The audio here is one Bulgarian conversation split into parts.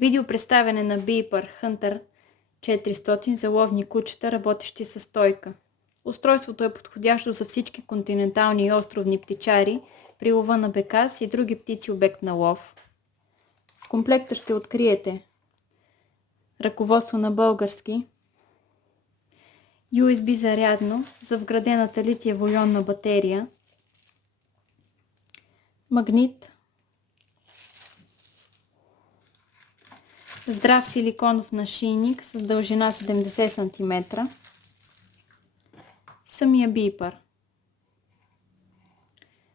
Видео представяне на Beeper Hunter 400 за ловни кучета, работещи със стойка. Устройството е подходящо за всички континентални и островни птичари при лова на бекас и други птици обект на лов. В комплекта ще откриете ръководство на български, USB зарядно за вградената литиево-ионна батерия, магнит, здрав силиконов нашийник с дължина 70 см, самия Beeper.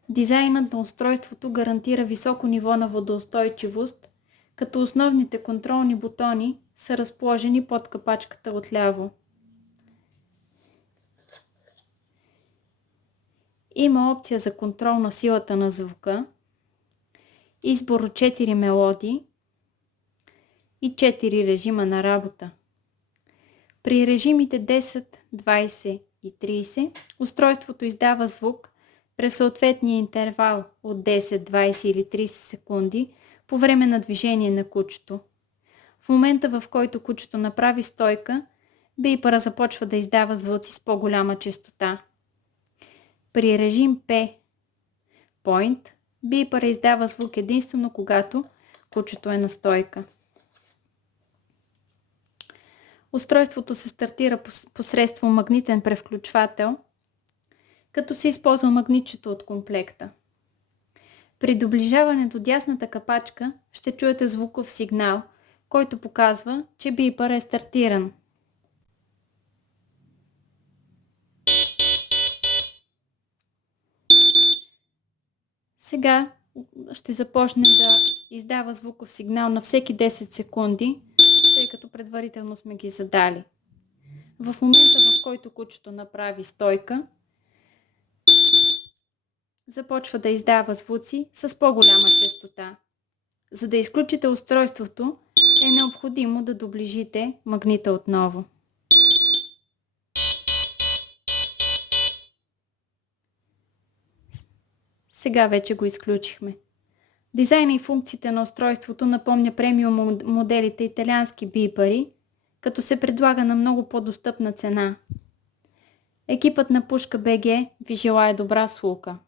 Дизайнът на устройството гарантира високо ниво на водоустойчивост, като основните контролни бутони са разположени под капачката отляво. Има опция за контрол на силата на звука, избор от 4 мелодии и 4 режима на работа. При режимите 10, 20 и 30 устройството издава звук през съответния интервал от 10, 20 или 30 секунди по време на движение на кучето. В момента, в който кучето направи стойка, Beeper започва да издава звуци с по-голяма честота. При режим P Point Beeper издава звук единствено когато кучето е на стойка. Устройството се стартира посредством магнитен превключвател, като се използва магнитчето от комплекта. При доближаване до дясната капачка ще чуете звуков сигнал, който показва, че Beeper е стартиран. Сега ще започне да издава звуков сигнал на всеки 10 секунди, тъй като предварително сме ги задали. В момента, в който кучето направи стойка, започва да издава звуци с по-голяма честота. За да изключите устройството, е необходимо да доближите магнита отново. Сега вече го изключихме. Дизайна и функциите на устройството напомня премиум моделите италиански Beeper, като се предлага на много по-достъпна цена. Екипът на Пушка БГ ви желае добра слука!